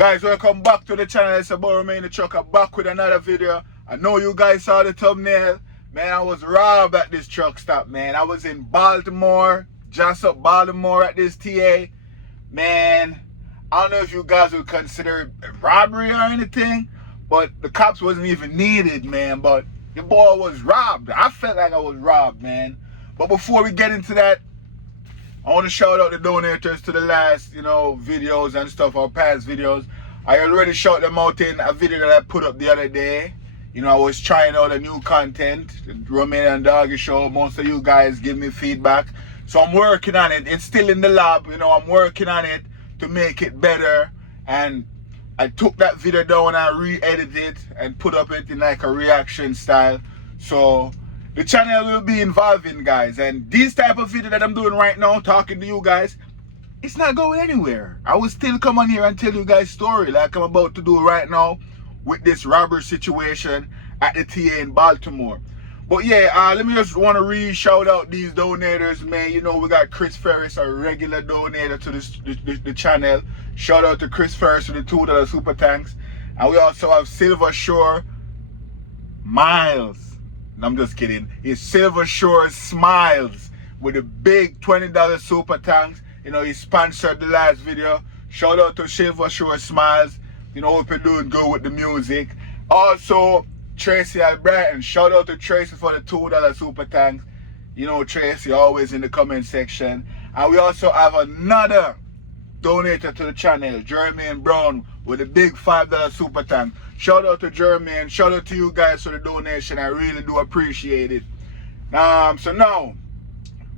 Guys, welcome back to the channel. It's about Remain the Trucker, back with another video. I know you guys saw the thumbnail. Man, I was robbed at this truck stop, man. I was in Baltimore, just up Baltimore at this TA. Man, I don't know if you guys would consider it a robbery or anything, but the cops wasn't even needed, man. But the boy was robbed. I felt like I was robbed, man. But before we get into that, I want to shout out the donators to the last, videos and stuff, or past videos. I already shout them out in a video that I put up the other day. I was trying out a new content, the Romanian Doggy Show. Most of you guys give me feedback. So I'm working on it. It's still in the lab, I'm working on it to make it better. And I took that video down and re-edited it and put up it in like a reaction style. So the channel will be evolving, guys, and this type of video that I'm doing right now, talking to you guys, it's not going anywhere. I will still come on here and tell you guys story like I'm about to do right now with this robbery situation at the TA in Baltimore. But yeah, let me just want to shout out these donators, man. We got Chris Ferris, a regular donator to the channel. Shout out to Chris Ferris with the $2 super thanks. And we also have Silver Shore Miles. I'm just kidding. It's Silver Shore Smiles with a big $20 super thanks. He sponsored the last video. Shout out to Silver Shore Smiles. Hope you're doing good with the music. Also, Tracy Albrighton. Shout out to Tracy for the $2 super thanks. Tracy always in the comment section. And we also have another donator to the channel, Jermaine Brown, with a big $5 super thanks. Shout out to Jermaine. Shout out to you guys for the donation. I really do appreciate it. So now,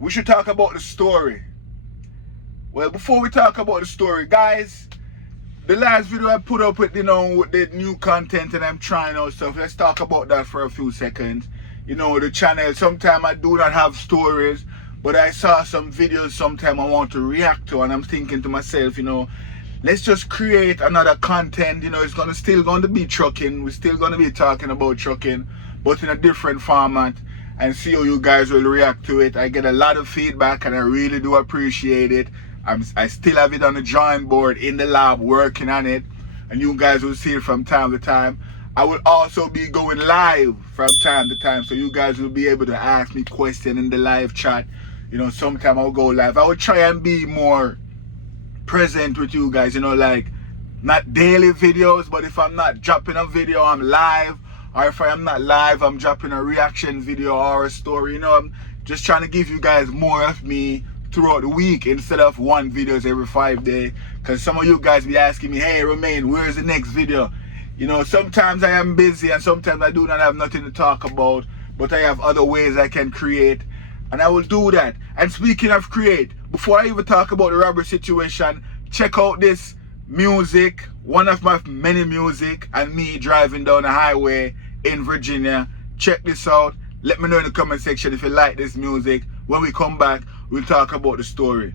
we should talk about the story. Well, before we talk about the story, guys, the last video I put up with, with the new content and I'm trying out stuff. Let's talk about that for a few seconds. The channel, sometimes I do not have stories, but I saw some videos sometime I want to react to, and I'm thinking to myself, let's just create another content. It's still going to be trucking. We're still going to be talking about trucking, but in a different format, and see how you guys will react to it. I get a lot of feedback and I really do appreciate it. I still have it on the drawing board in the lab, working on it, and you guys will see it from time to time. I will also be going live from time to time, so you guys will be able to ask me questions in the live chat. Sometime I'll go live. I will try and be more present with you guys, like not daily videos, but if I'm not dropping a video, I'm live, or if I'm not live, I'm dropping a reaction video or a story. I'm just trying to give you guys more of me throughout the week instead of one videos every 5 days, because some of you guys be asking me, hey Romain, where's the next video? Sometimes I am busy and sometimes I do not have nothing to talk about, but I have other ways I can create, and I will do that. And speaking of create, before I even talk about the robbery situation, check out this music, one of my many music, and me driving down the highway in Virginia. Check this out. Let me know in the comment section if you like this music. When we come back, we'll talk about the story.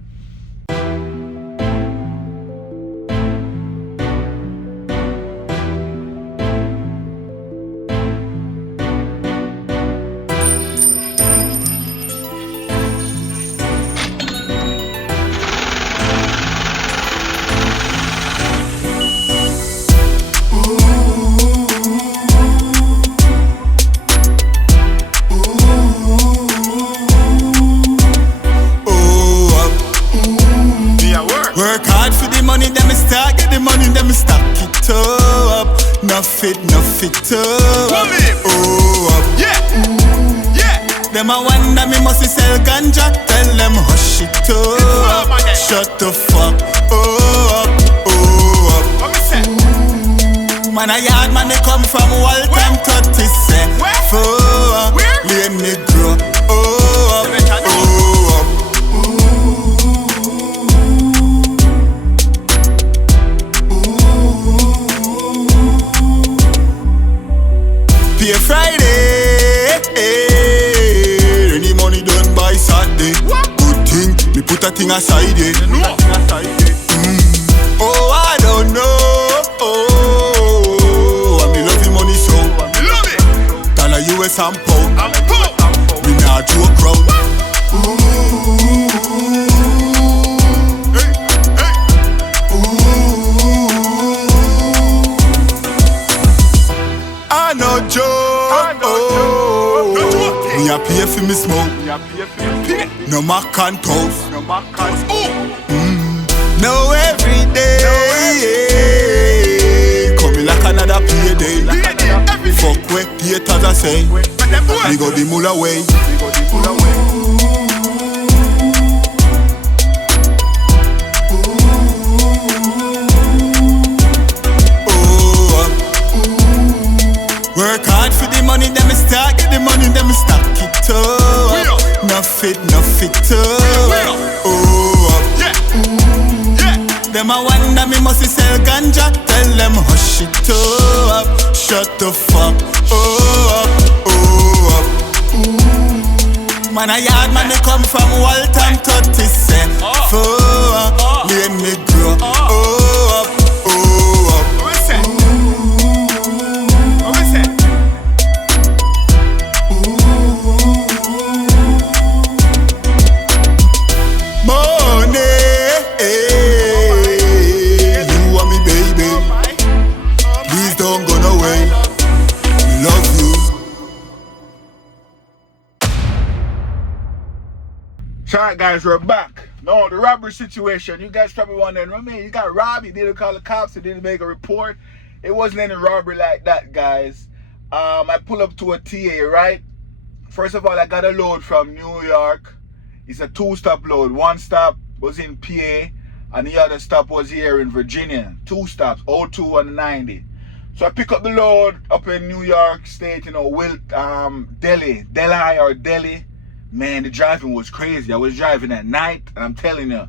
Work hard for the money, then me start get the money, then me stack it up. No fit up. Oh up. Yeah. Them a wonder me must sell ganja. Tell them hush it up. Shut the fuck up. Man a yard man they come from Waltham 37. Lane me grow. Friday, any money done by Saturday. Good thing, me put a thing aside, Oh, I don't know. I me love the money so. Dollar US and pound. Me not joke round. pay for me smoke. Yeah, pay for your pay. No mac and toast. No mac and No every day. Coming like another payday. Fuck with haters I say. We go the mula way. We go the mula way. Work hard for the money, then me start get the money, then me stack it up. No fit up. Them a wonder me must sell ganja. Tell them hush it up. Shut the fuck up. Man a yard man they come from Walton 37. Let me grow up. Alright guys, we're back. No, the robbery situation. You guys probably wondering, I mean, you got robbed, you didn't call the cops, you didn't make a report. It wasn't any robbery like that, guys. I pull up to a TA, right? First of all, I got a load from New York. It's a 2-stop load. One stop was in PA, and the other stop was here in Virginia. 2 stops, 02 and 90. So I pick up the load up in New York State, you know, Delhi. Man, the driving was crazy. I was driving at night, and I'm telling you,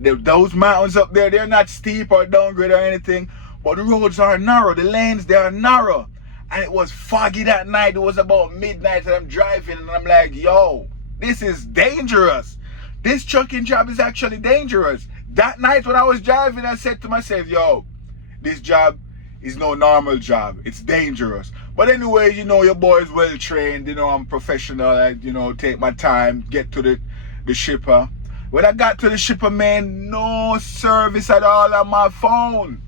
those mountains up there, they're not steep or downgrade or anything, but the roads are narrow. The lanes, they are narrow. And it was foggy that night. It was about midnight, and I'm driving, and I'm like, yo, this is dangerous. This trucking job is actually dangerous. That night when I was driving, I said to myself, yo, this job is no normal job. It's dangerous. But anyway, you know, your boy is well trained. You know, I'm professional. I, you know, take my time, get to the shipper. When I got to the shipper, man, no service at all on my phone.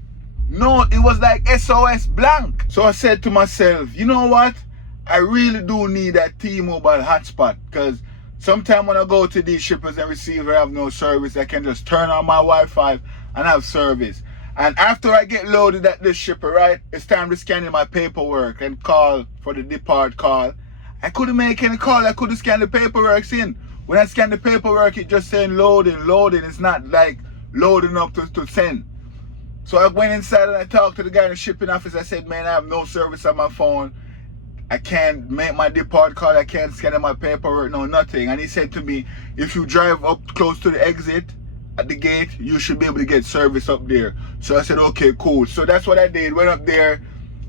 No, it was like SOS blank. So I said to myself, you know what? I really do need that T-Mobile hotspot, because sometimes when I go to these shippers and receiver have no service, I can just turn on my Wi-Fi and have service. And after I get loaded at this shipper, right, it's time to scan in my paperwork and call for the depart call. I couldn't make any call. I couldn't scan the paperwork in. When I scan the paperwork, it just saying loading. It's not like loading up to send. So I went inside and I talked to the guy in the shipping office. I said, man, I have no service on my phone. I can't make my depart call. I can't scan in my paperwork, no, nothing. And he said to me, if you drive up close to the exit, at the gate, you should be able to get service up there. So I said, okay, cool. So that's what I did. Went up there,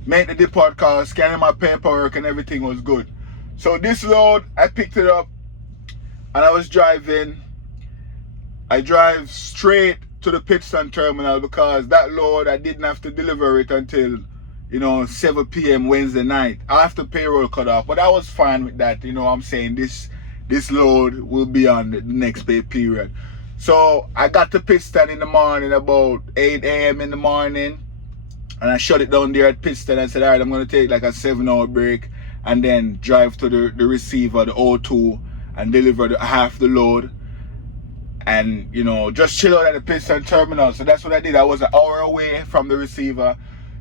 made the depart call, scanned my paperwork, and everything was good. So this load, I picked it up, and I was driving. I drive straight to the Pittston terminal, because that load, I didn't have to deliver it until, you know, 7 p.m. Wednesday night after payroll cut off. But I was fine with that. You know what I'm saying? This load will be on the next pay period. So I got to Pittston in the morning, about 8 a.m. in the morning, and I shut it down there at Pittston. I said, all right, I'm going to take like a 7-hour break and then drive to the receiver, the O2, and deliver half the load, and, you know, just chill out at the Pittston terminal. So that's what I did. I was an hour away from the receiver.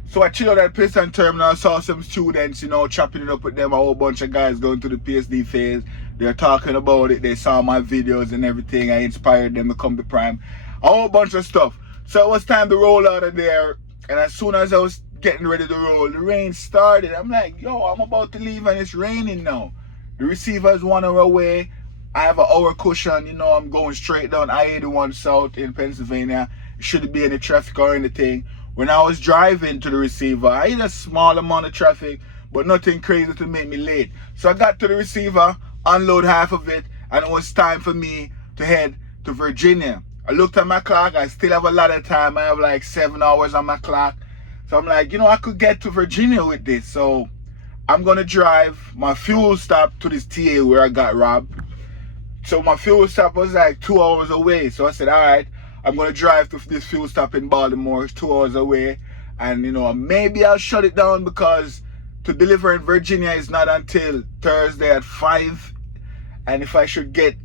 So I chilled out at the Pittston terminal, saw some students, you know, chopping it up with them, a whole bunch of guys going to the PSD phase. They're talking about it. They saw my videos and everything. I inspired them to come to Prime. A whole bunch of stuff. So it was time to roll out of there. And as soon as I was getting ready to roll, the rain started. I'm like, yo, I'm about to leave and it's raining now. The receiver is 1 hour away. I have an hour cushion. You know, I'm going straight down I-81 South in Pennsylvania. It shouldn't be any traffic or anything. When I was driving to the receiver, I had a small amount of traffic, but nothing crazy to make me late. So I got to the receiver, unload half of it, and it was time for me to head to Virginia. I looked at my clock. I still have a lot of time. I have like 7 hours on my clock. So I'm like, you know, I could get to Virginia with this. So I'm going to drive my fuel stop to this TA where I got robbed. So my fuel stop was like 2 hours away. So I said, all right, I'm going to drive to this fuel stop in Baltimore. It's 2 hours away. And, you know, maybe I'll shut it down, because to deliver in Virginia is not until Thursday at 5 And if I should get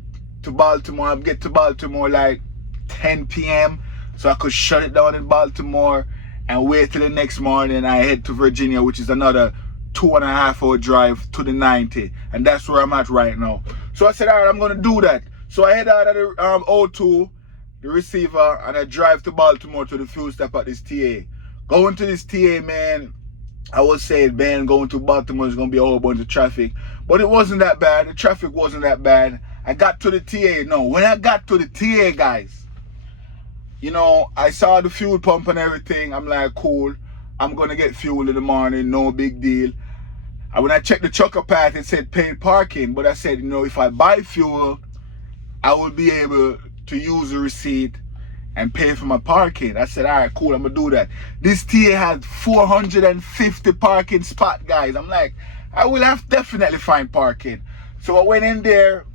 to Baltimore, I'll get to Baltimore like 10 p.m. so I could shut it down in Baltimore and wait till the next morning. I head to Virginia, which is another 2.5 hour drive to the 90, and that's where I'm at right now. So I said, all right, I'm gonna do that. So I head out of the O2, the receiver, and I drive to Baltimore to the fuel stop at this TA. Going to this TA, man, I was saying, man, going to Baltimore is gonna be a whole bunch of traffic, but it wasn't that bad. The traffic wasn't that bad. I got to the TA. No, when I got to the TA, guys, you know, I saw the fuel pump and everything. I'm like, cool. I'm gonna get fuel in the morning, no big deal. And when I checked the trucker path, it said paid parking, but I said, you know, if I buy fuel, I will be able to use the receipt and pay for my parking. I said, all right, cool, I'm gonna do that. This TA had 450 parking spot, guys. I'm like, I will have definitely find parking. So I went in there,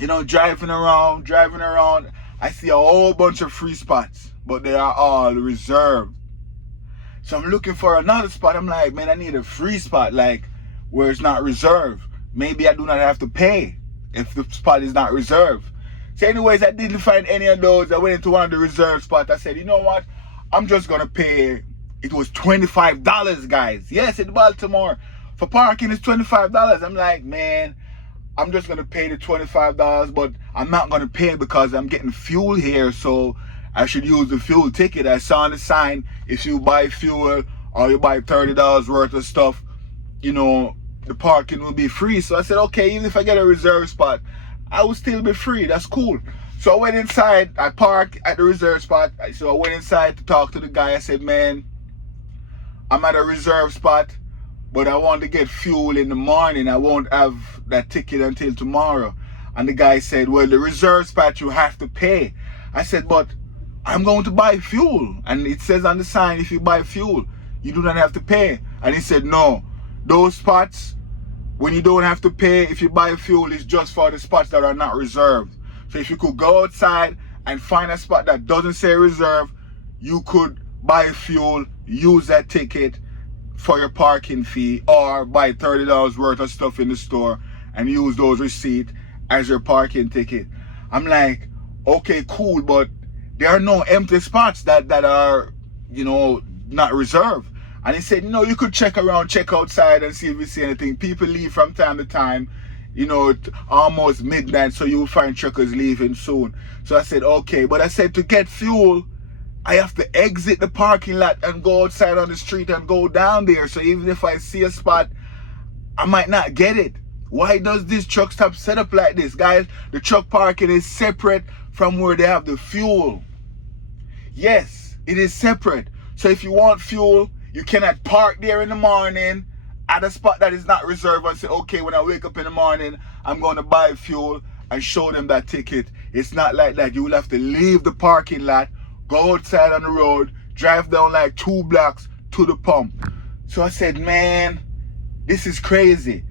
you know, driving around. I see a whole bunch of free spots, but they are all reserved. So I'm looking for another spot. I'm like, man, I need a free spot, like where it's not reserved. Maybe I do not have to pay if the spot is not reserved. So anyways, I didn't find any of those. I went into one of the reserved spots. I said, you know what? I'm just gonna pay. It was $25, guys. Yes, in Baltimore. For parking, it's $25. I'm like, man, I'm just gonna pay the $25, but I'm not gonna pay because I'm getting fuel here, so I should use the fuel ticket. I saw on the sign, if you buy fuel or you buy $30 worth of stuff, you know, the parking will be free. So I said, okay, even if I get a reserved spot, I will still be free. That's cool. So I went inside. I parked at the reserved spot. So I went inside to talk to the guy. I said, man, I'm at a reserved spot, but I want to get fuel in the morning. I won't have that ticket until tomorrow. And the guy said, well, the reserved spot you have to pay. I said, but I'm going to buy fuel. And it says on the sign, if you buy fuel, you do not have to pay. And he said, no, those spots, when you don't have to pay, if you buy fuel, it's just for the spots that are not reserved. So if you could go outside and find a spot that doesn't say reserve, you could buy fuel, use that ticket for your parking fee, or buy $30 worth of stuff in the store and use those receipts as your parking ticket. I'm like, okay, cool, but there are no empty spots that are, you know, not reserved. And he said, you know, you could check around, check outside and see if you see anything. People leave from time to time, you know, almost midnight, so you'll find truckers leaving soon. So I said, okay, but I said to get fuel, I have to exit the parking lot and go outside on the street and go down there. So even if I see a spot, I might not get it. Why does this truck stop set up like this? Guys, the truck parking is separate from where they have the fuel. Yes, it is separate. So if you want fuel, you cannot park there in the morning at a spot that is not reserved and say, okay, when I wake up in the morning, I'm going to buy fuel and show them that ticket. It's not like that. You will have to leave the parking lot, go outside on the road, drive down like 2 blocks to the pump. So I said, man, this is crazy.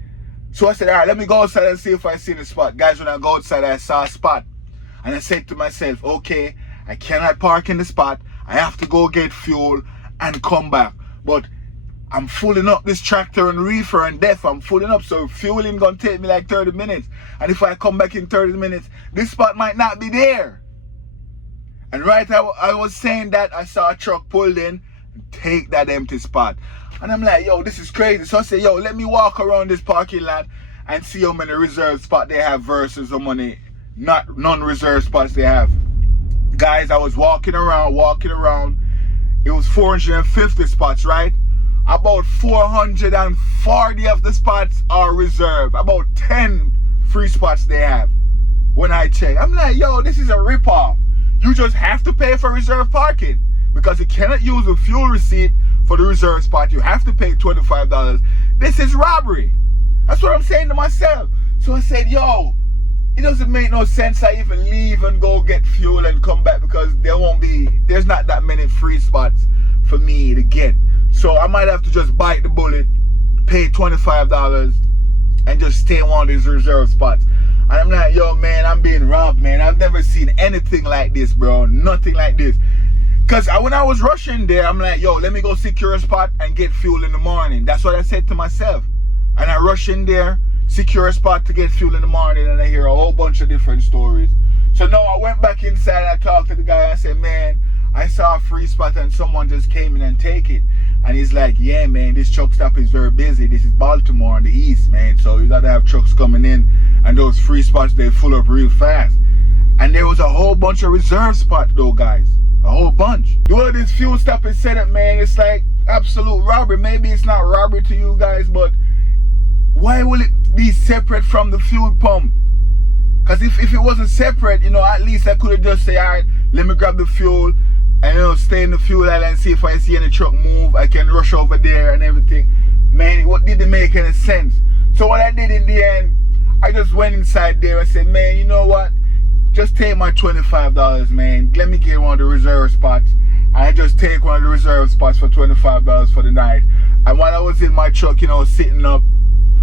So I said, all right, let me go outside and see if I see the spot. Guys, when I go outside, I saw a spot. And I said to myself, okay, I cannot park in the spot. I have to go get fuel and come back. But I'm filling up this tractor and reefer and def. I'm filling up, so fueling gonna take me like 30 minutes. And if I come back in 30 minutes, this spot might not be there. And right I was saying that, I saw a truck pulled in and take that empty spot. And I'm like, yo, this is crazy. So I said, yo, let me walk around this parking lot and see how many reserved spots they have versus how many non-reserved spots they have. Guys, I was walking around. It was 450 spots, right? About 440 of the spots are reserved. About 10 free spots they have when I check. I'm like, yo, this is a ripoff. You just have to pay for reserved parking because you cannot use a fuel receipt for the reserved spot. You have to pay $25. This is robbery. That's what I'm saying to myself. So I said, yo, it doesn't make no sense I even leave and go get fuel and come back because there's not that many free spots for me to get. So I might have to just bite the bullet, pay $25 and just stay in one of these reserved spots. And I'm like, yo, man, I'm being robbed, man. I've never seen anything like this, bro. Nothing like this. Because when I was rushing there, I'm like, yo, let me go secure a spot and get fuel in the morning. That's what I said to myself. And I rush in there, secure a spot to get fuel in the morning, and I hear a whole bunch of different stories. So now I went back inside and I talked to the guy. I said, man, I saw a free spot and someone just came in and take it. And he's like, yeah, man, this truck stop is very busy. This is Baltimore on the east, man. So you gotta have trucks coming in, and those free spots, they full up real fast. And there was a whole bunch of reserve spots though, guys. A whole bunch. The way this fuel stop is set up, man, it's like absolute robbery. Maybe it's not robbery to you guys, but why will it be separate from the fuel pump? Because if it wasn't separate, you know, at least I could have just say, all right, let me grab the fuel and, you know, stay in the fuel aisle and see if I see any truck move. I can rush over there and everything. Man, what didn't make any sense? So what I did in the end, I just went inside there and said, man, you know what? Just take my $25, man. Let me get one of the reserve spots. And I just take one of the reserve spots for $25 for the night. And while I was in my truck, you know, sitting up,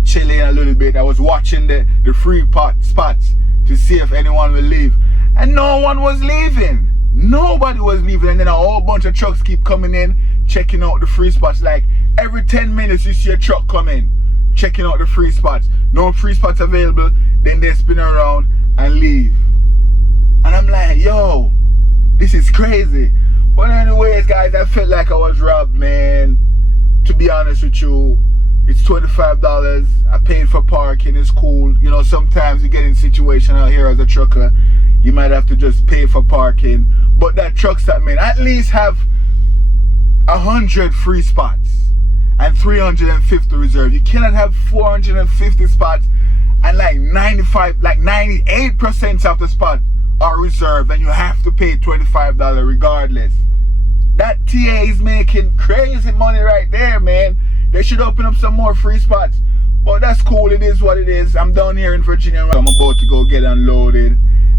chilling a little bit, I was watching the free spots to see if anyone will leave. And no one was leaving. Nobody was leaving. And then a whole bunch of trucks keep coming in, checking out the free spots. Like every 10 minutes you see a truck come in, checking out the free spots. No free spots available, then they spin around and leave. And I'm like, yo, this is crazy. But anyways, guys, I felt like I was robbed, man. To be honest with you, it's $25. I paid for parking. It's cool. You know, sometimes you get in situation out here as a trucker, you might have to just pay for parking. But that truck stop, man, at least have 100 free spots and 350 reserve. You cannot have 450 spots and like 98% of the spots are reserved, and you have to pay $25 regardless. That TA is making crazy money right there, man. They should open up some more free spots. But that's cool. It is what it is. I'm down here in Virginia. I'm about to go get unloaded.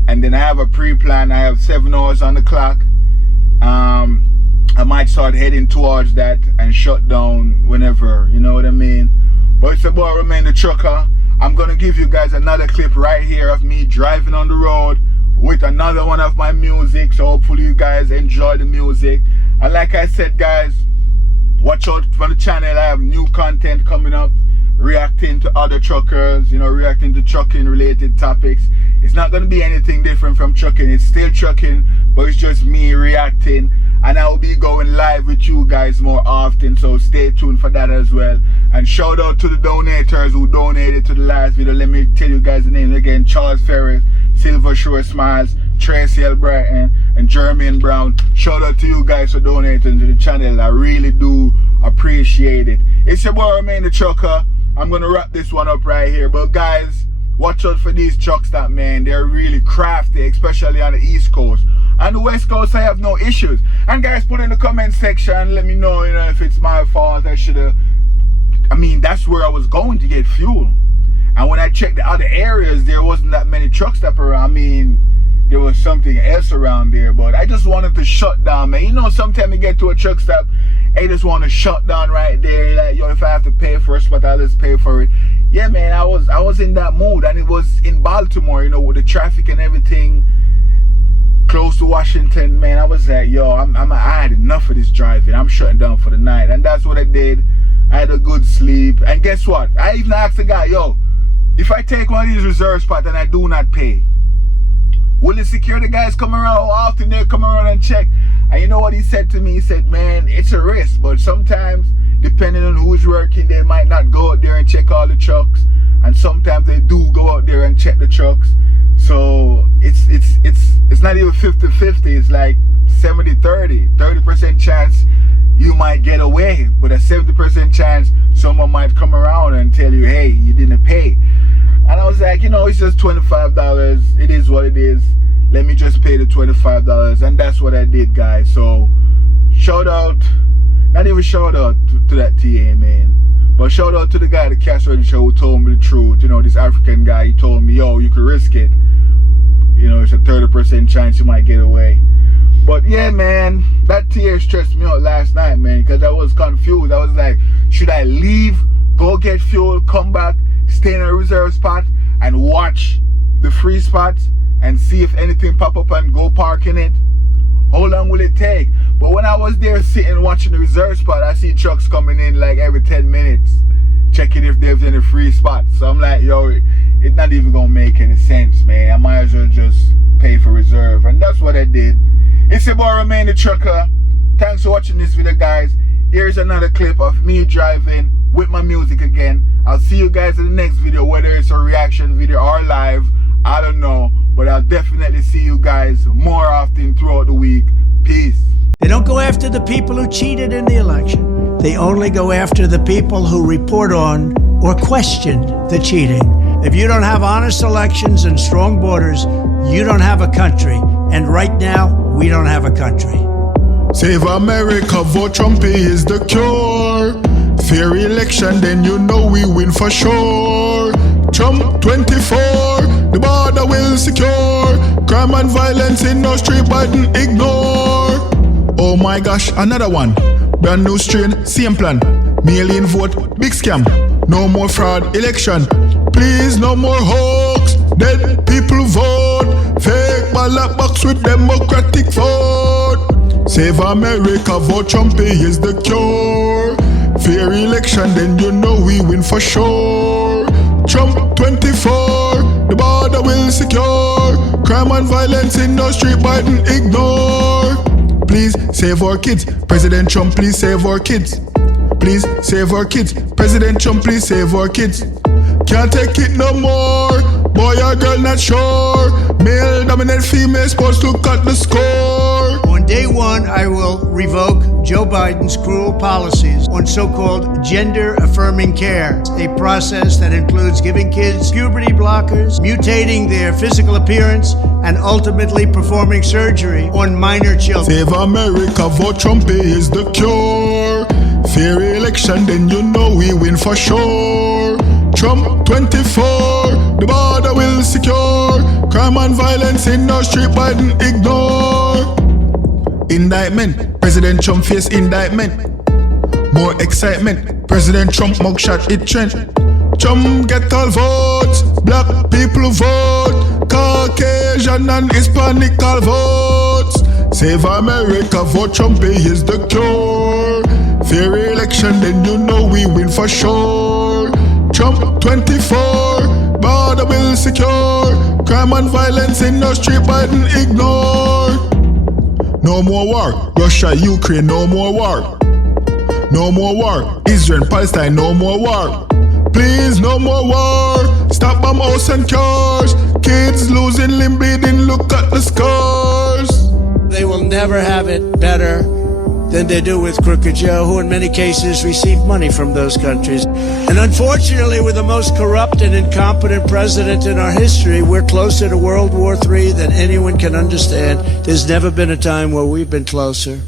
And then I have a pre-plan. I have 7 hours on the clock. I might start heading towards that and shut down whenever. You know what I mean? But it's about Remain the Trucker. I'm going to give you guys another clip right here of me driving on the road with another one of my music. So hopefully you guys enjoy the music. And like I said, guys, watch out for the channel. I have new content coming up, reacting to other truckers, you know, reacting to trucking related topics. It's not going to be anything different from trucking. It's still trucking, but it's just me reacting. And I will be going live with you guys more often, so stay tuned for that as well. And shout out to the donators who donated to the last video. Let me tell you guys the names again: Charles Ferris, Silver Shore Smiles, Tracy L. Brighton, and Jermaine Brown. Shout out to you guys for donating to the channel. I really do appreciate it. It's your boy Remain the Trucker. I'm gonna wrap this one up right here. But guys, watch out for these truck stops, man. They're really crafty, especially on the East Coast. On the West Coast, I have no issues. And guys, put in the comment section, let me know, you know, if it's my fault. I should have. I mean, that's where I was going to get fuel. And when I checked the other areas, there wasn't that many truck stops around. I mean, there was something else around there, but I just wanted to shut down, man. You know, sometimes you get to a truck stop, I just want to shut down right there. Like, yo, if I have to pay for a spot, I'll just pay for it. Yeah, man, I was in that mood, and it was in Baltimore, you know, with the traffic and everything close to Washington, man. I was like, yo, I had enough of this driving. I'm shutting down for the night, and that's what I did. I had a good sleep, and guess what? I even asked the guy, yo, if I take one of these reserve spots and I do not pay, will the security guys come around? How often they come around and check? And you know what he said to me? He said, man, it's a risk, but sometimes, depending on who's working, they might not go out there and check all the trucks, and sometimes they do go out there and check the trucks. So it's not even 50-50. It's like 70-30. 30% chance you might get away, but a 70% chance someone might come around and tell you, hey, you didn't pay. And I was like, you know, it's just $25. It is what it is. Let me just pay the $25. And that's what I did, guys. So shout out, not even shout out to that TA, man, but shout out to the guy at the cash register who told me the truth. You know, this African guy, he told me, yo, you could risk it. You know, it's a 30% chance you might get away. But yeah, man, that TA stressed me out last night, man, because I was confused. I was like, should I leave, go get fuel, come back, stay in a reserve spot, and watch the free spots and see if anything pop up and go park in it? How long will it take? But when I was there sitting watching the reserve spot, I see trucks coming in like every 10 minutes, checking if there's any free spots. So I'm like, yo, it's not even gonna make any sense, man. I might as well just pay for reserve. And that's what I did. It's your boy Remain the Trucker. Thanks for watching this video, guys. Here's another clip of me driving with my music again. I'll see you guys in the next video, whether it's a reaction video or live. I don't know, but I'll definitely see you guys more often throughout the week. Peace. They don't go after the people who cheated in the election. They only go after the people who report on or questioned the cheating. If you don't have honest elections and strong borders, you don't have a country. And right now, we don't have a country. Save America, vote Trump is the cure. Fair election, then you know we win for sure. Trump 24, the border will secure. Crime and violence in no street, Biden ignore. Oh my gosh, another one. Brand new strain, same plan. Mail-in vote, big scam. No more fraud, election. Please, no more hoax. Dead people vote. Fake ballot box with democratic vote. Save America, vote Trump is the cure. Fair election, then you know we win for sure. Trump 24, the border will secure. Crime and violence in no street, Biden ignore. Please save our kids. President Trump, please save our kids. Please save our kids. President Trump, please save our kids. Can't take it no more. Boy or girl, not sure. Male dominant, female supposed to cut the score. On day one, I will revoke Joe Biden's cruel policies on so-called gender-affirming care, a process that includes giving kids puberty blockers, mutating their physical appearance, and ultimately performing surgery on minor children. Save America, vote Trump is the cure. Fair election, then you know we win for sure. Trump 24, the border will secure. Crime and violence in no street, Biden ignore. Indictment, President Trump face indictment. More excitement, President Trump mugshot it trend. Trump get all votes, black people vote, Caucasian and Hispanic all votes. Save America, vote Trump is the cure. Fair election, then you know we win for sure. Trump 24, border will secure. Crime and violence in no street, Biden ignore. No more war, Russia, Ukraine, no more war. No more war, Israel, Palestine, no more war. Please, no more war. Stop bomb house and cars. Kids losing limb bleeding, look at the scars. They will never have it better than they do with Crooked Joe, who in many cases receive money from those countries. And unfortunately, with the most corrupt and incompetent president in our history, we're closer to World War III than anyone can understand. There's never been a time where we've been closer.